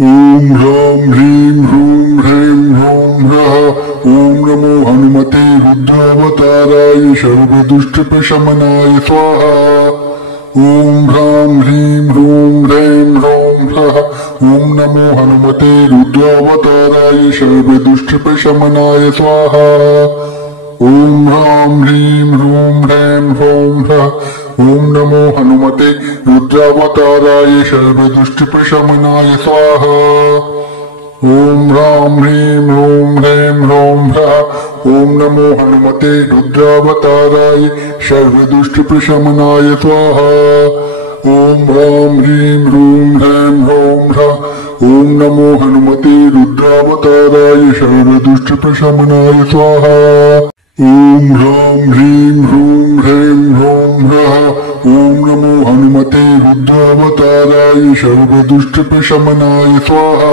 ओम ह्रां ह्रीं ह्रूं ह्रैं ह्रौं ह्रः। ओम नमो हनुमते रुद्रावताराय सर्वदुष्टप्रशमनाय स्वाहा। ओम ह्रां ह्रीं ह्रूं ह्रैं ह्रौं ह्रः। ओम नमो हनुमते रुद्रावताराय सर्वदुष्टप्रशमनाय स्वाहा। ओम ह्रां ह्रीं ह्रूं ह्रैं ह्रौं ह्रः। ओम नमो हनुमते रुद्रावताराय सर्वदुष्टप्रशमनाय स्वाहा। ओम ह्रां ह्रीं ह्रूं ह्रैं ह्रौं ह्रः। ओम नमो हनुमते रुद्रावताराय सर्वदुष्टप्रशमनाय स्वाहा। ओम ह्रां ह्रीं ह्रूं ह्रैं ह्रौं ह्रः। ओम नमो हनुमते रुद्रावताराय सर्वदुष्टप्रशमनाय स्वाहा। ओम ह्रां ह्रीं ह्रूं ह्रैं ह्रौं ह्रः। ओम नमो हनुमते रुद्रावताराय सर्वदुष्टप्रशमनाय स्वाहा।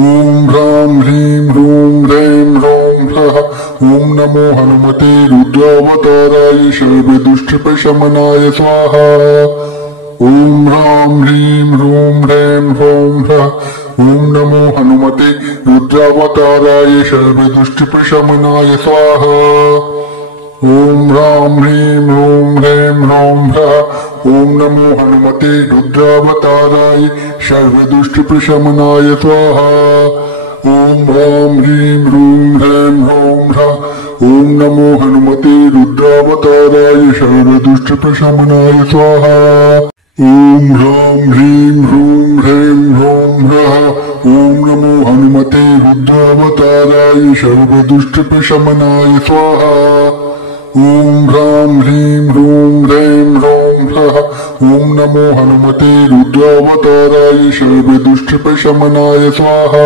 ओम ह्रां ह्रीं ह्रूं ह्रैं ह्रौं ह्रः। ओम नमो हनुमते रुद्रावताराय सर्वदुष्टप्रशमनाय स्वाहा। ओम ह्रां ह्रीं ह्रूं ह्रैं ह्रौं ह्रः। ओम नमो हनुमते रुद्रावताराय सर्वदुष्टप्रशमनाय स्वाहा। ओम ह्रां ह्रीं ह्रूं ह्रैं ह्रौं ह्रः। ओम नमो हनुमते रुद्रावताराय सर्वदुष्टप्रशमनाय स्वाहा। ओम ह्रां ह्रीं ह्रूं ह्रैं ह्रौं ह्रः। ओम नमो हनुमते रुद्रावताराय सर्वदुष्टप्रशमनाय स्वाहा। ओम ह्रां ह्रीं ह्रूं ह्रैं ह्रौं ह्रः। ओम नमो हनुमते रुद्रावताराय सर्वदुष्टप्रशमनाय स्वाहा। ओम ह्रां ह्रीं ह्रूं ह्रैं ह्रौं ह्रः। ओम नमो हनुमते रुद्रावताराय सर्वदुष्टप्रशमनाय स्वाहा।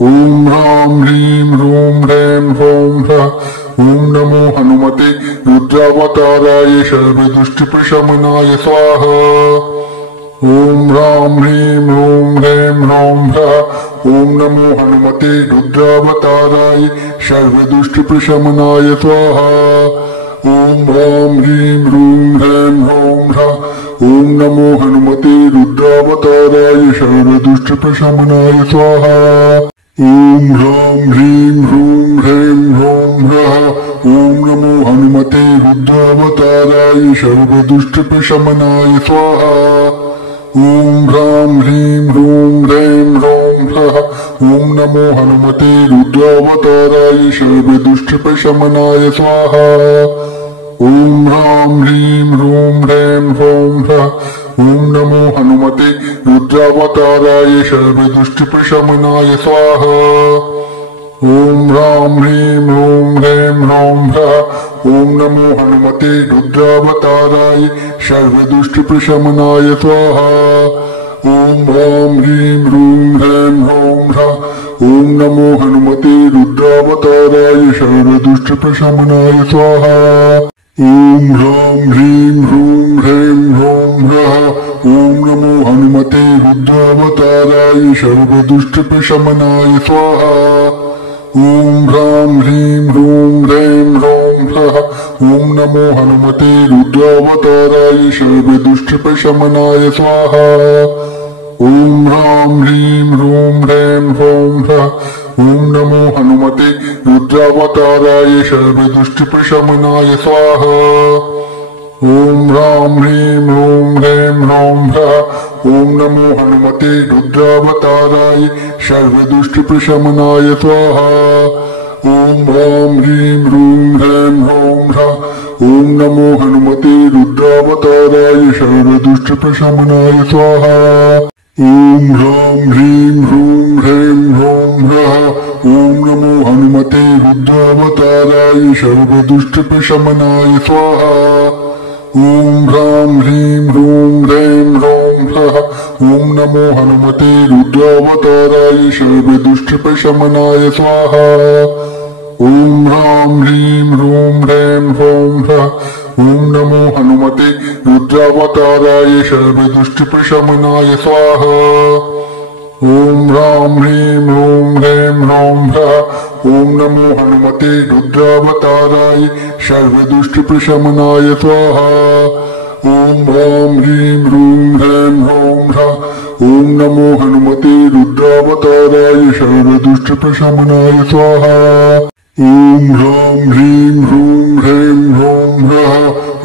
ओम ह्रां ह्रीं ह्रूं ह्रैं ह्रौं ह्रः। ओम नमो हनुमते रुद्रावताराय सर्वदुष्टप्रशमनाय स्वाहा। ओम ह्रां ह्रीं ह्रूं ह्रैं ह्रौं ह्रः। ओम नमो हनुमते रुद्रावताराय सर्वदुष्टप्रशमनाय स्वाहा। ओम ह्रां ह्रीं ह्रूं ह्रैं ह्रौं ह्रः। ओम नमो हनुमते रुद्रावताराय सर्वदुष्टप्रशमनाय स्वाहा। ओम ह्रां ह्रीं ह्रूं ह्रैं ह्रौं ह्रः। ओम नमो हनुमते रुद्रावताराय सर्वदुष्टप्रशमनाय स्वाहा। ओम ह्रां ह्रीं ह्रूं ह्रैं ह्रौं ह्रः। ओम नमो हनुमते रुद्रावताराय सर्वदुष्टप्रशमनाय स्वाहा। ओम ह्रां ह्रीं ह्रूं ह्रैं ह्रौं ह्रः। ओम नमो हनुमते रुद्रावताराय सर्वदुष्टप्रशमनाय स्वाहा। ओम ह्रां ह्रीं ह्रूं ह्रैं ह्रौं ह्रः। ओम नमो हनुमते रुद्रावताराय सर्वदुष्टप्रशमनाय स्वाहा। ओम ह्रां ह्रीं ह्रूं ह्रैं ह्रौं ह्रः। ओम नमो हनुमते रुद्रावताराय सर्वदुष्टप्रशमनाय स्वाहा। ओम ह्रां ह्रीं ह्रूं ह्रैं ह्रौं ह्रः। ओम नमो हनुमते रुद्रावताराय सर्वदुष्टप्रशमनाय स्वाहा। ओम ह्रां ह्रीं ह्रूं ह्रैं ह्रौं ह्रः। ओम नमो हनुमते रुद्रावताराय सर्वदुष्टप्रशमनाय स्वाहा। ओम ह्रां ह्रीं ह्रूं ह्रैं ह्रौं ह्रः। ओम नमो हनुमते रुद्रावताराय सर्वदुष्टप्रशमनाय स्वाहा। ओम ह्रां ह्रीं ह्रूं ह्रैं ह्रौं ह्रः। ओम नमो हनुमते रुद्रावताराय सर्वदुष्टप्रशमनाय स्वाहा। ओम ह्रां ह्रीं ह्रूं ह्रैं ह्रौं ह्रः। ओम नमो हनुमते रुद्रावताराय सर्वदुष्टप्रशमनाय स्वाहा। ओम ह्रां ह्रीं ह्रूं ह्रैं ह्रौं ह्रः। ओम नमो हनुमते रुद्रावताराय सर्वदुष्टप्रशमनाय स्वाहा। ओम ह्रां ह्रीं ह्रूं ह्रैं ह्रौं ह्रः। ओम नमो हनुमते रुद्रावताराय सर्वदुष्टप्रशमनाय स्वाहा। ओम ह्रां ह्रीं ह्रूं ह्रैं ह्रौं ह्रः। ओम नमो हनुमते रुद्रावताराय सर्वदुष्टप्रशमनाय स्वाहा। ओम ह्रां ह्रीं ह्रूं ह्रैं ह्रौं ह्रः। ओम नमो हनुमते रुद्रावताराय सर्वदुष्टप्रशमनाय स्वाहा। ओम ह्रां ह्रीं ह्रूं ह्रैं ह्रौं ह्रः। ओम नमो हनुमते रुद्रावताराय सर्वदुष्टप्रशमनाय स्वाहा। ओम ह्रां ह्रीं ह्रूं ह्रैं ह्रौं ह्रः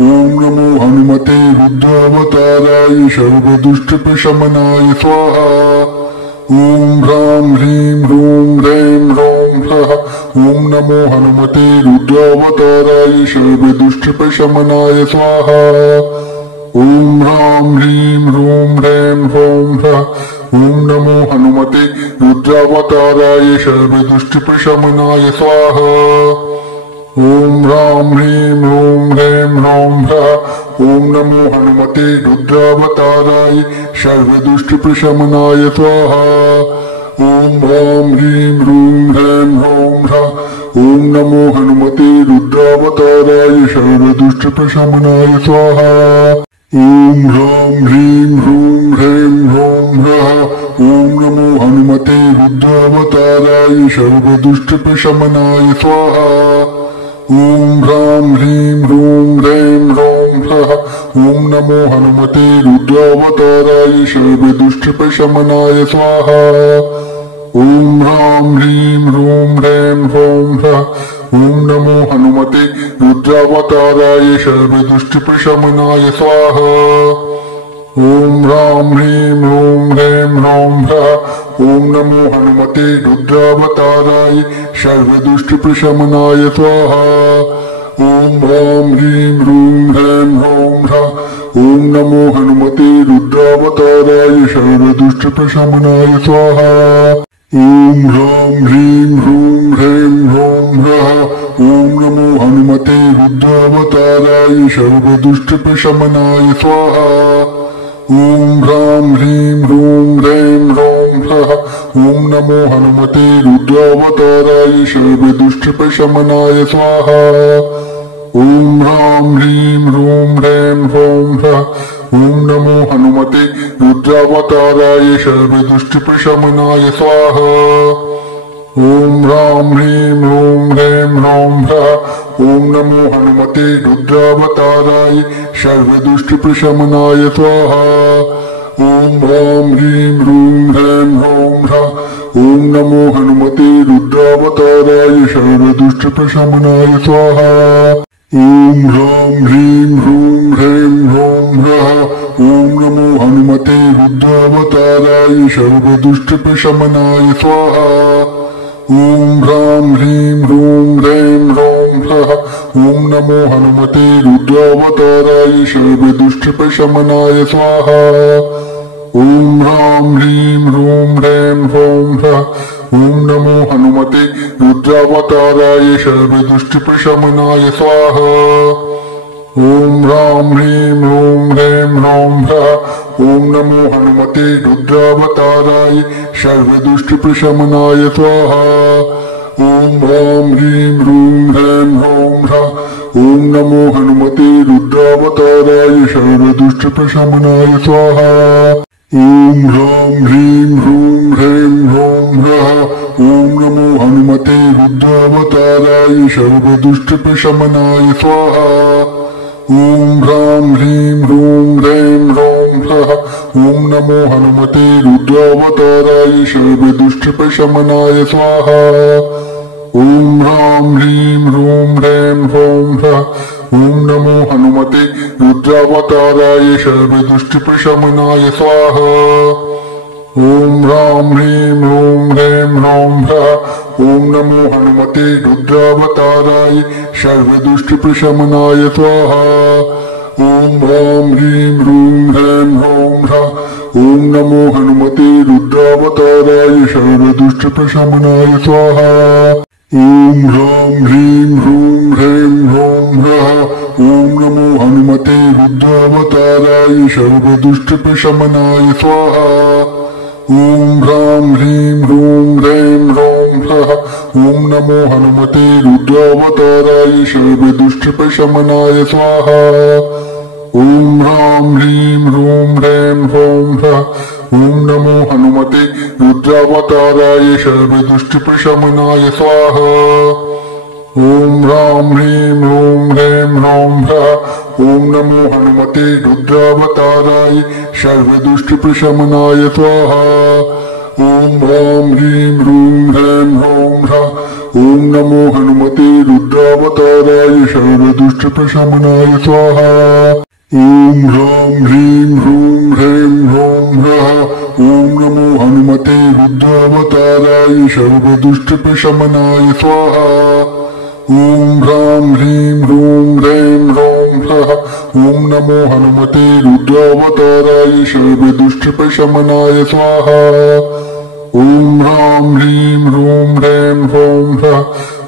ओम नमो हनुमते रुद्रावताराय सर्वदुष्टप्रशमनाय स्वाहा। ओम ह्रां ह्रीं ह्रूं ह्रैं ह्रौं ह्रः ओम नमो हनुमते रुद्रावताराय सर्वदुष्टप्रशमनाय स्वाहा। ओम ह्रां ह्रीं ह्रूं ह्रैं ह्रौं ह्रः ओम नमो हनुमते रुद्रावताराय सर्वदुष्टप्रशमनाय स्वाहा। ओम ह्रां ह्रीं ह्रूं ह्रैं ह्रौं ह्रः ओम नमो हनुमते रुद्रावताराय सर्वदुष्टप्रशमनाय स्वाहा। ओम ह्रां ह्रीं ह्रूं ह्रैं ह्रौं ह्रः ओम नमो हनुमते रुद्रावताराय सर्वदुष्टप्रशमनाय स्वाहा। ओम ह्रां ह्रीं ह्रूं ह्रैं ह्रौं ह्रः ओम नमो हनुमते रुद्रावताराय सर्वदुष्टप्रशमनाय स्वाहा। ओम ह्रां ह्रीं ह्रूं ह्रैं ह्रौं ह्रः ओम नमो हनुमते रुद्रावताराय सर्वदुष्टप्रशमनाय स्वाहा। ओम ह्रां ह्रीं ह्रूं ह्रैं ह्रौं ह्रः ओम नमो हनुमते रुद्रावताराय सर्वदुष्टप्रशमनाय स्वाहा। ओम ह्रां ह्रीं ह्रूं ह्रैं ह्रौं ह्रः ओम नमो हनुमते रुद्रावताराय सर्वदुष्टप्रशमनाय स्वाहा। ओम ह्रां ह्रीं ह्रूं ह्रैं ह्रौं ह्रः ओम नमो हनुमते रुद्रावताराय सर्वदुष्टप्रशमनाय स्वाहा। ओम ह्रां ह्रीं ह्रूं ह्रैं ह्रौं ह्रः ओम नमो हनुमते रुद्रावताराय सर्वदुष्टप्रशमनाय स्वाहा। ओम ह्रां ह्रीं ह्रूं ह्रैं ह्रौं ह्रः ओम नमो हनुमते रुद्रावताराय सर्वदुष्टप्रशमनाय स्वाहा। ओम ह्रां ह्रीं ह्रूं ह्रैं ह्रौं ह्रः ओम नमो हनुमते रुद्रावताराय सर्वदुष्टप्रशमनाय स्वाहा। ओम ह्रां ह्रीं ह्रूं ह्रैं ह्रौं ह्रः ओम नमो हनुमते रुद्रावताराय सर्वदुष्टप्रशमनाय स्वाहा। ओम ह्रां ह्रीं ह्रूं ह्रैं ह्रौं ह्रः ओम नमो हनुमते रुद्रावताराय सर्वदुष्टप्रशमनाय स्वाहा। ओम ह्रां ह्रीं ह्रूं ह्रैं ह्रौं ह्रः ओम नमो हनुमते रुद्रावताराय सर्वदुष्टप्रशमनाय स्वाहा। ओम ह्रां ह्रीं ह्रूं ह्रैं ह्रौं ह्रः ओम नमो हनुमते रुद्रावताराय सर्वदुष्टप्रशमनाय स्वाहा। ओम ह्रां ह्रीं ह्रूं ह्रैं ह्रौं ह्रः ओम नमो हनुमते रुद्रावताराय सर्वदुष्टप्रशमनाय स्वाहा। ओम ह्रां ह्रीं ह्रूं ह्रैं ह्रौं ह्रः ओम नमो हनुमते रुद्रावताराय सर्वदुष्टप्रशमनाय स्वाहा। ओम ह्रां ह्रीं ह्रूं ह्रैं ह्रौं ह्रः ओम नमो हनुमते रुद्रावताराय सर्वदुष्टप्रशमनाय स्वाहा। ओम ह्रां ह्रीं ह्रूं ह्रैं ह्रौं ह्रः ओम नमो हनुमते रुद्रावताराय सर्वदुष्टप्रशमनाय स्वाहा। ओम ह्रां ह्रीं ह्रूं ह्रैं ह्रौं ह्रः ओम नमो हनुमते रुद्रावताराय सर्वदुष्टप्रशमनाय स्वाहा। ओम ह्रां ह्रीं ह्रूं ह्रैं ह्रौं ह्रः ओम नमो हनुमते रुद्रावताराय सर्वदुष्टप्रशमनाय स्वाहा। ओम ह्रां ह्रीं ह्रूं ह्रैं ह्रौं ह्रः ओम नमो हनुमते रुद्रावताराय सर्वदुष्टप्रशमनाय स्वाहा। ओम ह्रां ह्रीं ह्रूं ह्रैं ह्रौं ह्रः ओम नमो हनुमते रुद्रावताराय सर्वदुष्टप्रशमनाय स्वाहा। ओम ह्रां ह्रीं ह्रूं ह्रैं ह्रौं ह्रः ओम नमो हनुमते रुद्रावताराय सर्वदुष्टप्रशमनाय स्वाहा। ओम ह्रां ह्रीं ह्रूं ह्रैं ह्रौं ह्रः ओम नमो हनुमते रुद्रावताराय सर्वदुष्टप्रशमनाय स्वाहा। ओम ह्रां ह्रीं ह्रूं ह्रैं ह्रौं ह्रः ओम नमो हनुमते रुद्रावताराय सर्वदुष्टप्रशमनाय स्वाहा। ॐ ह्रां ह्रीं ह्रूं ह्रैं ह्रौं ह्रः ॐ नमो हनुमते रुद्रावताराय सर्वदुष्टप्रशमनाय स्वाहा। ॐ ह्रां ह्रीं ह्रूं ह्रैं ह्रौं ह्रः ॐ नमो हनुमते रुद्रावताराय सर्वदुष्टप्रशमनाय स्वाहा। ॐ ह्रां ह्रीं ह्रूं ह्रैं ह्रौं ह्रः ॐ नमो हनुमते रुद्रावताराय सर्वदुष्टप्रशमनाय स्वाहा। ॐ ह्रां ह्रीं ह्रूं ह्रैं ह्रौं ह्रः ॐ नमो हनुमते रुद्रावताराय सर्वदुष्टप्रशमनाय स्वाहा। ॐ ह्रां ह्रीं ह्रूं ह्रैं ह्रौं ह्रः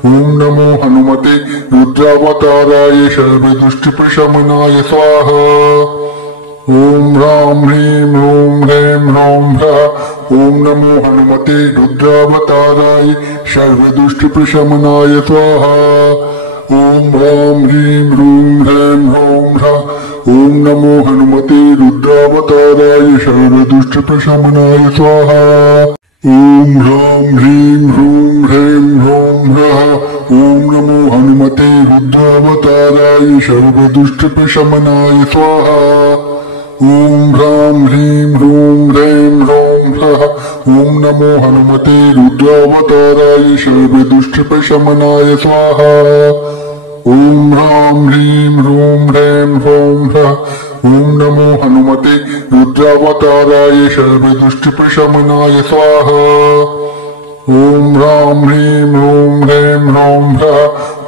ॐ नमो हनुमते रुद्रावताराय सर्वदुष्टप्रशमनाय स्वाहा। ॐ ह्रां ह्रीं ह्रूं ह्रैं ह्रौं ह्रः ॐ नमो हनुमते रुद्रावताराय सर्वदुष्टप्रशमनाय स्वाहा। ॐ ह्रां ह्रीं ह्रूं ह्रैं ह्रौं ह्रः ॐ नमो हनुमते रुद्रावताराय सर्वदुष्टप्रशमनाय स्वाहा। ॐ ह्रां ह्रीं ह्रूं ह्रैं ह्रौं ह्रः ॐ नमो हनुमते रुद्रावताराय सर्वदुष्टप्रशमनाय स्वाहा। ॐ ह्रां ह्रीं ह्रूं ह्रैं ह्रौं ह्रः ॐ नमो हनुमते रुद्रावताराय सर्वदुष्टप्रशमनाय स्वाहा। ॐ ह्रां ह्रीं ह्रूं ह्रैं ह्रौं ह्रः ॐ नमो हनुमते रुद्रावताराय सर्वदुष्टप्रशमनाय स्वाहा। ॐ ह्रां ह्रीं ह्रूं ह्रैं ह्रौं ह्रः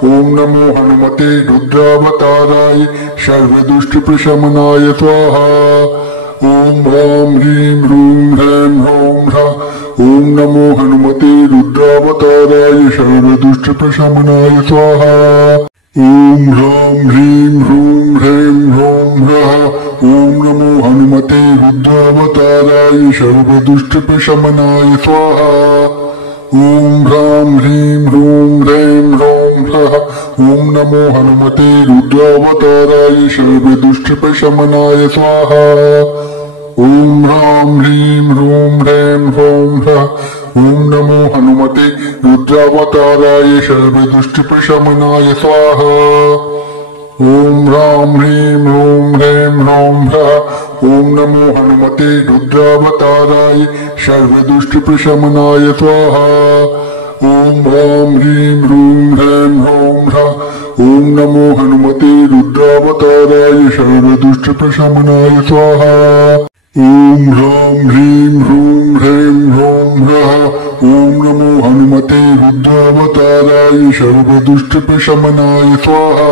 ॐ नमो हनुमते रुद्रावताराय सर्वदुष्टप्रशमनाय स्वाहा। ॐ ह्रां ह्रीं ह्रूं ह्रैं ह्रौं ह्रः ॐ नमो हनुमते रुद्रावताराय सर्वदुष्टप्रशमनाय स्वाहा। ॐ ह्रां ह्रीं ह्रूं ह्रैं ह्रौं ह्रः ॐ नमो हनुमते रुद्रावताराय सर्वदुष्टप्रशमनाय स्वाहा। ॐ ह्रां ह्रीं ह्रूं ह्रैं ह्रौं ह्रः ॐ नमो हनुमते रुद्रावताराय सर्वदुष्टप्रशमनाय स्वाहा। ॐ ह्रां ह्रीं ह्रूं ह्रैं ह्रौं ह्रः ॐ नमो हनुमते रुद्रावताराय सर्वदुष्टप्रशमनाय स्वाहा। ॐ ह्रां ह्रीं ह्रूं ह्रैं ह्रौं ह्रः ॐ नमो हनुमते रुद्रावताराय सर्वदुष्टप्रशमनाय स्वाहा। ॐ ह्रां ह्रीं ह्रूं ह्रैं ह्रौं ह्रः ॐ नमो हनुमते रुद्रावताराय सर्वदुष्टप्रशमनाय स्वाहा। ॐ ह्रां ह्रीं ह्रूं ह्रैं ह्रौं ह्रः ॐ नमो हनुमते रुद्रावताराय सर्वदुष्टप्रशमनाय स्वाहा।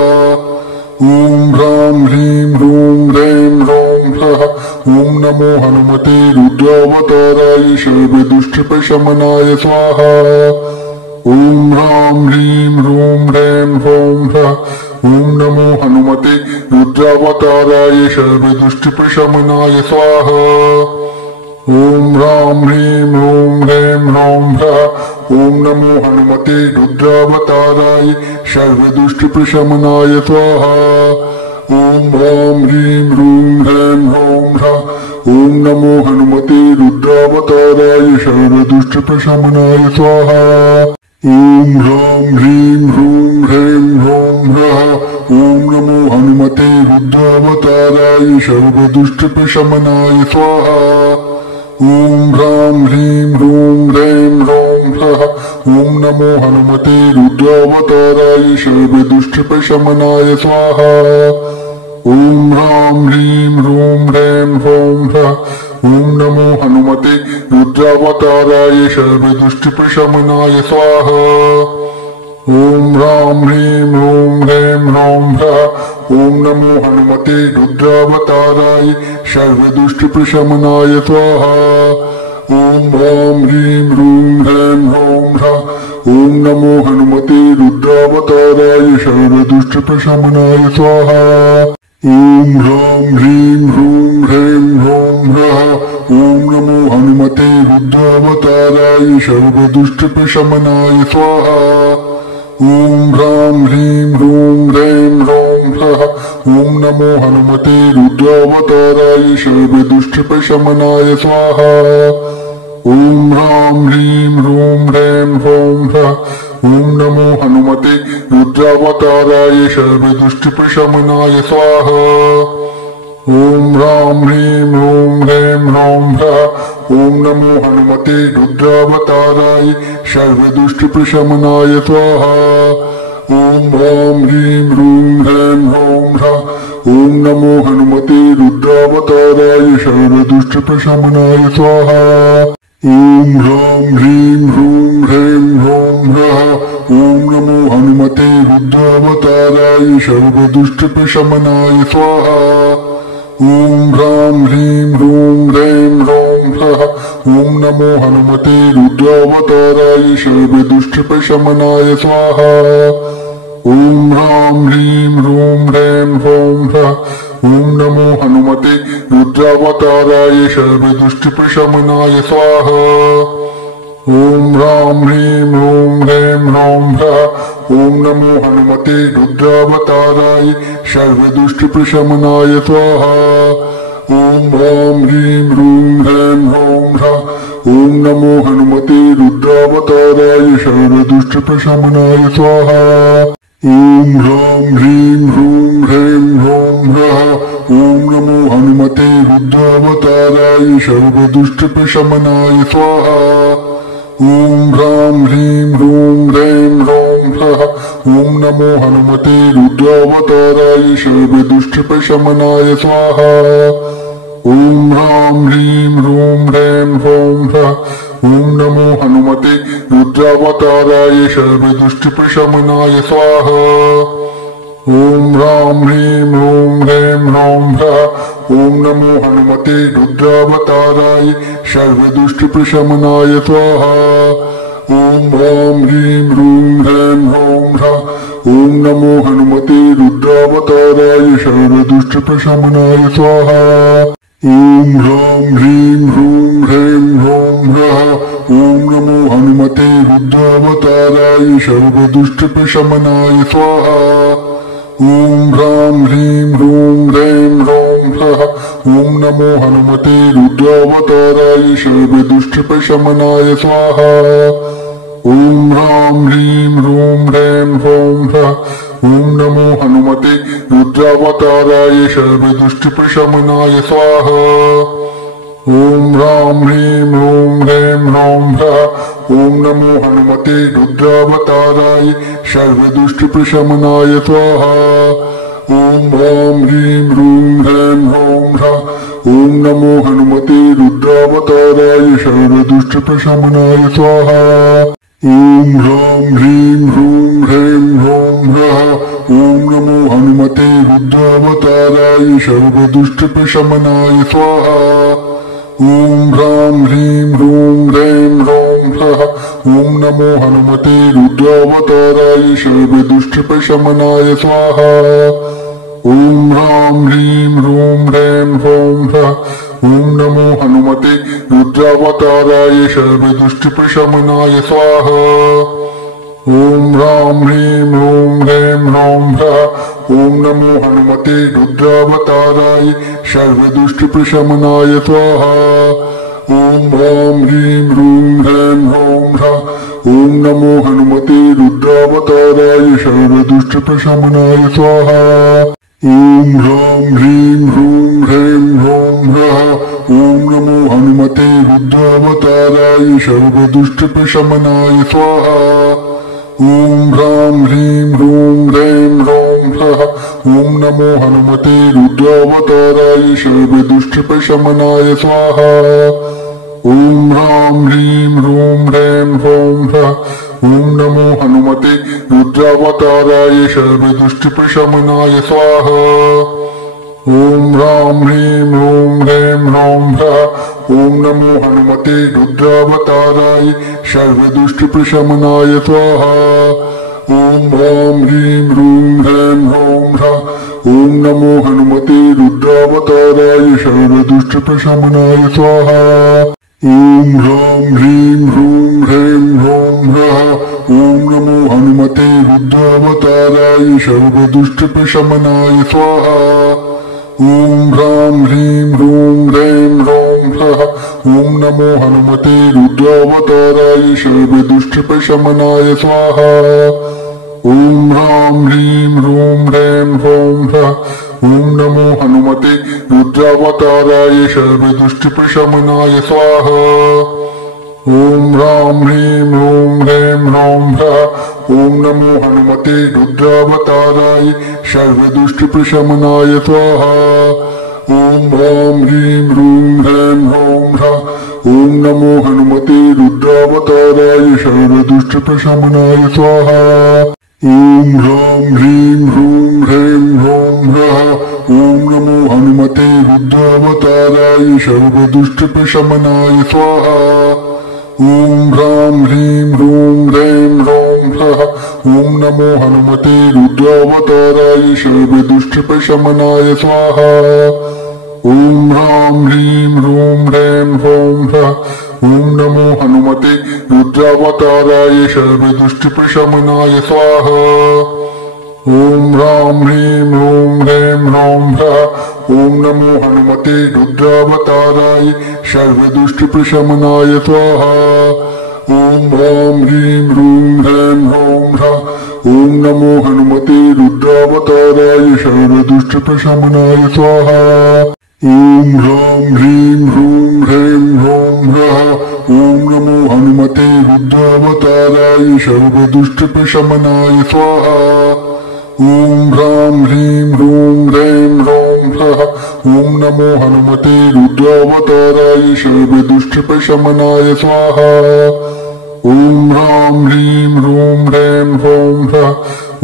ॐ ह्रां ह्रीं ह्रूं ह्रैं ह्रौं ह्रः ॐ नमो हनुमते रुद्रावताराय सर्वदुष्टप्रशमनाय स्वाहा। ॐ ह्रां ह्रीं ह्रूं ह्रैं ह्रौं ह्रः ॐ नमो हनुमते रुद्रावताराय सर्वदुष्टप्रशमनाय स्वाहा। ॐ ह्रां ह्रीं ह्रूं ह्रैं ह्रौं ह्रः ॐ नमो हनुमते रुद्रावताराय सर्वदुष्टप्रशमनाय स्वाहा। ॐ ह्रां ह्रीं ह्रूं ह्रैं ह्रौं ह्रः ॐ नमो हनुमते रुद्रावताराय सर्वदुष्टप्रशमनाय स्वाहा। ॐ ह्रां ह्रीं ह्रूं ह्रैं ह्रौं ह्रः ॐ नमो हनुमते रुद्रावताराय सर्वदुष्टप्रशमनाय स्वाहा। ॐ ह्रां ह्रीं ह्रूं ह्रैं ह्रौं ह्रः ॐ नमो हनुमते रुद्रावताराय सर्वदुष्टप्रशमनाय स्वाहा। ॐ ह्रां ह्रीं ह्रूं ह्रैं ह्रौं ह्रः ॐ नमो हनुमते रुद्रावताराय सर्वदुष्टप्रशमनाय स्वाहा। ॐ ह्रां ह्रीं ह्रूं ह्रैं ह्रौं ह्रः ॐ नमो हनुमते रुद्रावताराय सर्वदुष्टप्रशमनाय स्वाहा। ॐ ह्रां ह्रीं ह्रूं ह्रैं ह्रौं ह्रः ॐ नमो हनुमते रुद्रावताराय सर्वदुष्टप्रशमनाय स्वाहा। ॐ ह्रां ह्रीं ह्रूं ह्रैं ह्रौं ह्रः ॐ नमो हनुमते रुद्रावताराय सर्वदुष्टप्रशमनाय स्वाहा। ॐ ह्रां ह्रीं ह्रूं ह्रैं ह्रौं ह्रः ॐ नमो हनुमते रुद्रावताराय सर्वदुष्टप्रशमनाय स्वाहा। ॐ ह्रां ह्रीं ह्रूं ह्रैं ह्रौं ह्रः ॐ नमो हनुमते रुद्रावताराय सर्वदुष्टप्रशमनाय स्वाहा। ओम ह्रां ह्रीं ह्रूं ह्रैं ह्रौं ह्रः। ओम नमो हनुमते रुद्रावताराय सर्वदुष्टप्रशमनाय स्वाहा। ओम ह्रां ह्रीं ह्रूं ह्रैं ह्रौं ह्रः। ओम नमो हनुमते रुद्रावताराय सर्वदुष्टप्रशमनाय स्वाहा। ओम ह्रां ह्रीं ह्रूं ह्रैं ह्रौं ह्रः। ओम नमो हनुमते रुद्रावताराय सर्वदुष्टप्रशमनाय स्वाहा। ओम ह्रां ह्रीं ह्रूं ह्रैं ह्रौं ह्रः। ओम नमो हनुमते रुद्रावताराय सर्वदुष्टप्रशमनाय स्वाहा। ओम ह्रां ह्रीं ह्रूं ह्रैं ह्रौं ह्रः। ओम नमो हनुमते रुद्रावताराय सर्वदुष्टप्रशमनाय स्वाहा। ओम ह्रां ह्रीं ह्रूं ह्रैं ह्रौं ह्रः। ओम नमो हनुमते रुद्रावताराय सर्वदुष्टप्रशमनाय स्वाहा। ओम ह्रां ह्रीं ह्रूं ह्रैं ह्रौं ह्रः। ओम नमो हनुमते रुद्रावताराय सर्वदुष्टप्रशमनाय स्वाहा। ओम ह्रां ह्रीं ह्रूं ह्रैं ह्रौं ह्रः। ओम नमो हनुमते रुद्रावताराय सर्वदुष्टप्रशमनाय स्वाहा। ओम ह्रां ह्रीं ह्रूं ह्रैं ह्रौं ह्रः। ओम नमो हनुमते रुद्रावताराय सर्वदुष्टप्रशमनाय स्वाहा। ओम ह्रां ह्रीं ह्रूं ह्रैं ह्रौं ह्रः। ओम नमो हनुमते रुद्रावताराय सर्वदुष्टप्रशमनाय स्वाहा। ओम ह्रां ह्रीं ह्रूं ह्रैं ह्रौं ह्रः। ओम नमो हनुमते रुद्रावताराय सर्वदुष्टप्रशमनाय स्वाहा। ओम ह्रां ह्रीं ह्रूं ह्रैं ह्रौं ह्रः। ओम नमो हनुमते रुद्रावताराय सर्वदुष्टप्रशमनाय स्वाहा। ओम ह्रां ह्रीं ह्रूं ह्रैं ह्रौं ह्रः। ओम नमो हनुमते रुद्रावताराय सर्वदुष्टप्रशमनाय स्वाहा। ओम ह्रां ह्रीं ह्रूं ह्रैं ह्रौं ह्रः। ओम नमो हनुमते रुद्रावताराय सर्वदुष्टप्रशमनाय स्वाहा। ओम ह्रां ह्रीं ह्रूं ह्रैं ह्रौं ह्रः। ओम नमो हनुमते रुद्रावताराय सर्वदुष्टप्रशमनाय स्वाहा। ओम ह्रां ह्रीं ह्रूं ह्रैं ह्रौं ह्रः। ओम नमो हनुमते रुद्रावताराय सर्वदुष्टप्रशमनाय स्वाहा। ओम ह्रां ह्रीं ह्रूं ह्रैं ह्रौं ह्रः। ओम नमो हनुमते रुद्रावताराय सर्वदुष्टप्रशमनाय स्वाहा। ओम ह्रां ह्रीं ह्रूं ह्रैं ह्रौं ह्रः। ओम नमो हनुमते रुद्रावताराय सर्वदुष्टप्रशमनाय स्वाहा। ओम ह्रां ह्रीं ह्रूं ह्रैं ह्रौं ह्रः। ओम नमो हनुमते रुद्रावताराय सर्वदुष्टप्रशमनाय स्वाहा। ओम ह्रां ह्रीं ह्रूं ह्रैं ह्रौं ह्रः। ओम नमो हनुमते रुद्रावताराय सर्वदुष्टप्रशमनाय स्वाहा। ओम ह्रां ह्रीं ह्रूं ह्रैं ह्रौं ह्रः। ओम नमो हनुमते रुद्रावताराय सर्वदुष्टप्रशमनाय स्वाहा। ओम ह्रां ह्रीं ह्रूं ह्रैं ह्रौं ह्रः। ओम नमो हनुमते रुद्रावताराय सर्वदुष्टप्रशमनाय स्वाहा। ओम ह्रां ह्रीं ह्रूं ह्रैं ह्रौं ह्रः। ओम नमो हनुमते रुद्रावताराय सर्वदुष्टप्रशमनाय स्वाहा। ओम ह्रां ह्रीं ह्रूं ह्रैं ह्रौं ह्रः। ओम नमो हनुमते रुद्रावताराय सर्वदुष्टप्रशमनाय स्वाहा। ओम ह्रां ह्रीं ह्रूं ह्रैं ह्रौं ह्रः। ओम नमो हनुमते रुद्रावताराय सर्वदुष्टप्रशमनाय स्वाहा। ओम ह्रां ह्रीं ह्रूं ह्रैं ह्रौं ह्रः। ओम नमो हनुमते रुद्रावताराय सर्वदुष्टप्रशमनाय स्वाहा। ओम ह्रां ह्रीं ह्रूं ह्रैं ह्रौं ह्रः। ओम नमो हनुमते रुद्रावताराय सर्वदुष्टप्रशमनाय स्वाहा। ओम ह्रां ह्रीं ह्रूं ह्रैं ह्रौं ह्रः। ओम नमो हनुमते रुद्रावताराय सर्वदुष्टप्रशमनाय स्वाहा। ओम ह्रां ह्रीं ह्रूं ह्रैं ह्रौं ह्रः। ओम नमो हनुमते रुद्रावताराय सर्वदुष्टप्रशमनाय स्वाहा। ओम ह्रां ह्रां ह्रीं ह्रूं ह्रैं ह्रौं ह्रः ॐ नमो हनुमते रुद्रावताराय सर्वदुष्टप्रशमनाय स्वाहा। ॐ ह्रां ह्रीं ह्रूं ह्रैं ह्रौं ह्रः ॐ नमो हनुमते रुद्रावताराय सर्वदुष्टप्रशमनाय स्वाहा। ॐ ह्रां ह्रीं ह्रूं ह्रैं ह्रौं ह्रः ॐ नमो हनुमते रुद्रावताराय सर्वदुष्टप्रशमनाय स्वाहा। ॐ ह्रां ह्रीं ह्रूं ह्रैं ह्रौं ह्रः ॐ नमो हनुमते रुद्रावताराय सर्वदुष्टप्रशमनाय स्वाहा। ॐ ह्रां ह्रीं ह्रूं ह्रैं ह्रौं ह्रः ॐ नमो हनुमते रुद्रावताराय सर्वदुष्टप्रशमनाय स्वाहा। ॐ ह्रां ह्रीं ह्रूं ह्रैं ह्रौं ह्रः ॐ नमो हनुमते रुद्रावताराय सर्वदुष्टप्रशमनाय स्वाहा। ॐ ह्रां ह्रीं ह्रूं ह्रैं ह्रौं ह्रः ॐ नमो हनुमते रुद्रावताराय सर्वदुष्टप्रशमनाय स्वाहा। ॐ ह्रां ह्रीं ह्रूं ह्रैं ह्रौं ह्रः ॐ नमो हनुमते रुद्रावताराय सर्वदुष्टप्रशमनाय स्वाहा। ॐ ह्रां ह्रीं ह्रूं ह्रैं ह्रौं ह्रः ॐ नमो हनुमते रुद्रावताराय सर्वदुष्टप्रशमनाय स्वाहा। ॐ ह्रां ह्रीं ह्रूं ह्रैं ह्रौं ह्रः ॐ नमो हनुमते रुद्रावताराय सर्वदुष्टप्रशमनाय स्वाहा। ॐ ह्रां ह्रीं ह्रूं ह्रैं ह्रौं ह्रः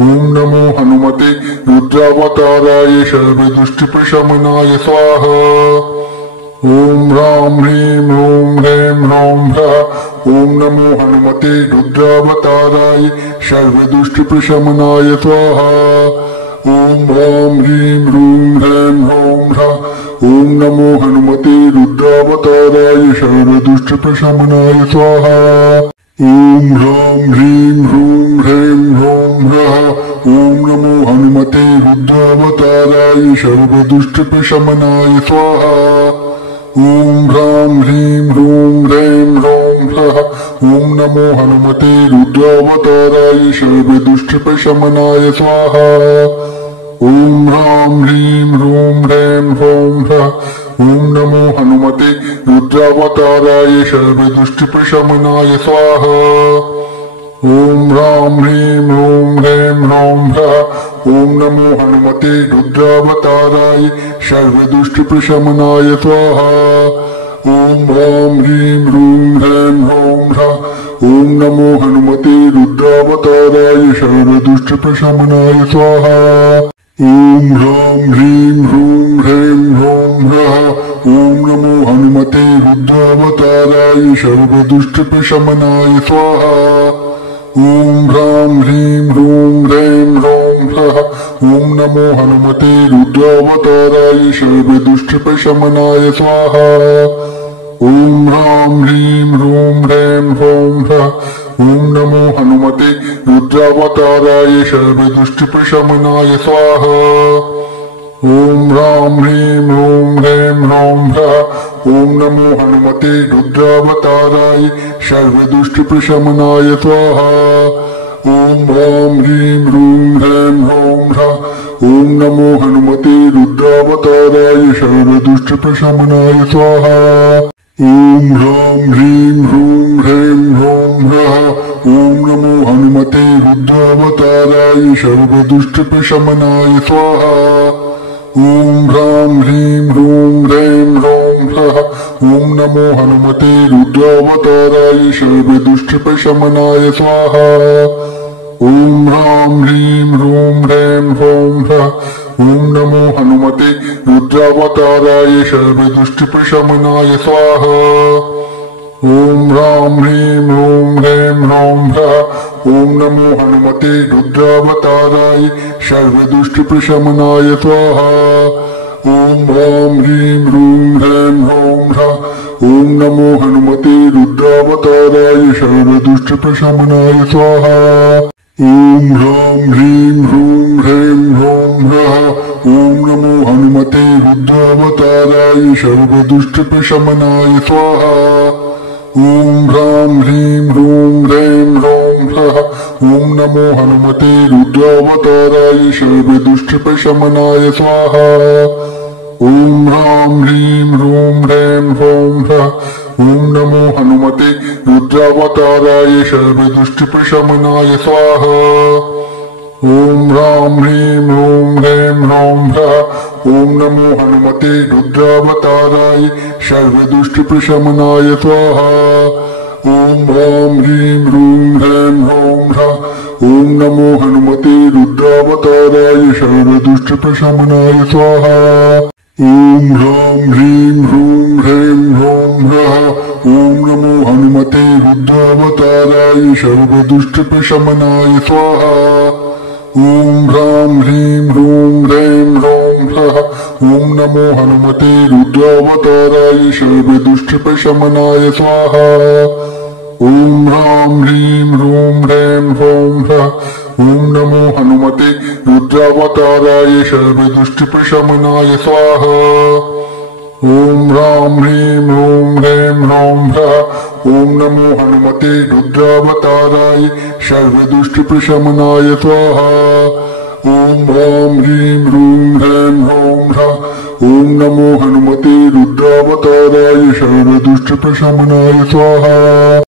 ॐ नमो हनुमते रुद्रावताराय सर्वदुष्टप्रशमनाय स्वाहा। ॐ ह्रां ह्रीं ह्रूं ह्रैं ह्रौं ह्रः ॐ नमो हनुमते रुद्रावताराय सर्वदुष्टप्रशमनाय स्वाहा। ॐ ह्रां ह्रीं ह्रूं ह्रैं ह्रौं ह्रः ॐ नमो हनुमते रुद्रावताराय सर्वदुष्टप्रशमनाय स्वाहा। ॐ ह्रां ह्रीं ह्रूं ह्रैं ह्रौं ह्रः ॐ नमो हनुमते रुद्रावताराय सर्वदुष्टप्रशमनाय स्वाहा। ॐ ह्रां ह्रीं ह्रूं ह्रैं ह्रौं ह्रः ॐ नमो हनुमते रुद्रावताराय सर्वदुष्टप्रशमनाय स्वाहा। ॐ ह्रां ह्रीं ह्रूं ह्रैं ह्रौं ह्रः ॐ नमो हनुमते रुद्रावताराय सर्वदुष्टप्रशमनाय स्वाहा। ॐ ह्रां ह्रीं ह्रूं ह्रैं ह्रौं ह्रः ॐ नमो हनुमते रुद्रावताराय सर्वदुष्टप्रशमनाय स्वाहा। ॐ ह्रां ह्रीं ह्रूं ह्रैं ह्रौं ह्रः ॐ नमो हनुमते रुद्रावताराय सर्वदुष्टप्रशमनाय स्वाहा। ॐ ह्रां ह्रीं ह्रूं ह्रैं ह्रौं ह्रः ॐ नमो हनुमते रुद्रावताराय सर्वदुष्टप्रशमनाय स्वाहा। ॐ ह्रां ह्रीं ह्रूं ह्रैं ह्रौं ह्रः ॐ नमो हनुमते रुद्रावताराय सर्वदुष्टप्रशमनाय स्वाहा। ॐ ह्रां ह्रीं ह्रूं ह्रैं ह्रौं ह्रः ॐ नमो हनुमते रुद्रावताराय सर्वदुष्टप्रशमनाय स्वाहा। ॐ ह्रां ह्रीं ह्रूं ह्रैं ह्रौं ह्रः ॐ नमो हनुमते रुद्रावताराय सर्वदुष्टप्रशमनाय स्वाहा। ॐ ह्रां ह्रीं ह्रूं ह्रैं ह्रौं ह्रः ॐ नमो हनुमते रुद्रावताराय सर्वदुष्टप्रशमनाय स्वाहा। ॐ ह्रां ह्रीं ह्रूं ह्रैं ह्रौं ह्रः ॐ नमो हनुमते रुद्रावताराय सर्वदुष्टप्रशमनाय स्वाहा। ॐ ह्रां ह्रीं ह्रूं ह्रैं ह्रौं ह्रः ॐ नमो हनुमते रुद्रावताराय सर्वदुष्टप्रशमनाय स्वाहा। ॐ ह्रां ह्रीं ह्रूं ह्रैं ह्रौं ह्रः ॐ नमो हनुमते रुद्रावताराय सर्वदुष्टप्रशमनाय स्वाहा। ॐ ह्रां ह्रीं ह्रूं ह्रैं ह्रौं ह्रः ॐ नमो हनुमते रुद्रावताराय सर्वदुष्टप्रशमनाय स्वाहा। ॐ ह्रां ह्रीं ह्रूं ह्रैं ह्रौं ह्रः ॐ नमो हनुमते रुद्रावताराय सर्वदुष्टप्रशमनाय स्वाहा। ॐ ह्रां ह्रीं ह्रूं ह्रैं ह्रौं ह्रः ॐ नमो हनुमते रुद्रावताराय सर्वदुष्टप्रशमनाय स्वाहा। ॐ ह्रां ह्रीं ह्रूं ह्रैं ह्रौं ह्रः ओम नमो हनुमते रुद्रावताराय सर्वदुष्टप्रशमनाय स्वाहा। ओम ह्रां ह्रीं ह्रूं ह्रैं ह्रौं ह्रः। ओम नमो हनुमते रुद्रावताराय सर्वदुष्टप्रशमनाय स्वाहा। ओम ह्रां ह्रीं ह्रूं ह्रैं ह्रौं ह्रः। ओम नमो हनुमते रुद्रावताराय सर्वदुष्टप्रशमनाय स्वाहा। ओम ह्रां ह्रीं ह्रूं ह्रैं ह्रौं ह्रः। ओम नमो हनुमते रुद्रावताराय सर्वदुष्टप्रशमनाय स्वाहा। ओम ह्रां ह्रीं ह्रूं ह्रैं ह्रौं ह्रः। ओम नमो हनुमते रुद्रावताराय सर्वदुष्टप्रशमनाय स्वाहा। ओम ह्रां ह्रीं ह्रूं ह्रैं ह्रौं ह्रः। ओम नमो हनुमते रुद्रावताराय सर्वदुष्टप्रशमनाय स्वाहा। ओम ह्रां ह्रीं ह्रूं ह्रैं ह्रौं ह्रः। ओम नमो हनुमते रुद्रावताराय सर्वदुष्टप्रशमनाय स्वाहा। ओम ह्रां ह्रीं ह्रूं ह्रैं ह्रौं ह्रः। ओम नमो हनुमते रुद्रावताराय सर्वदुष्टप्रशमनाय स्वाहा। ओम ह्रां ह्रीं ह्रूं ह्रैं ह्रौं ह्रः। ओम नमो हनुमते रुद्रावताराय सर्वदुष्टप्रशमनाय स्वाहा।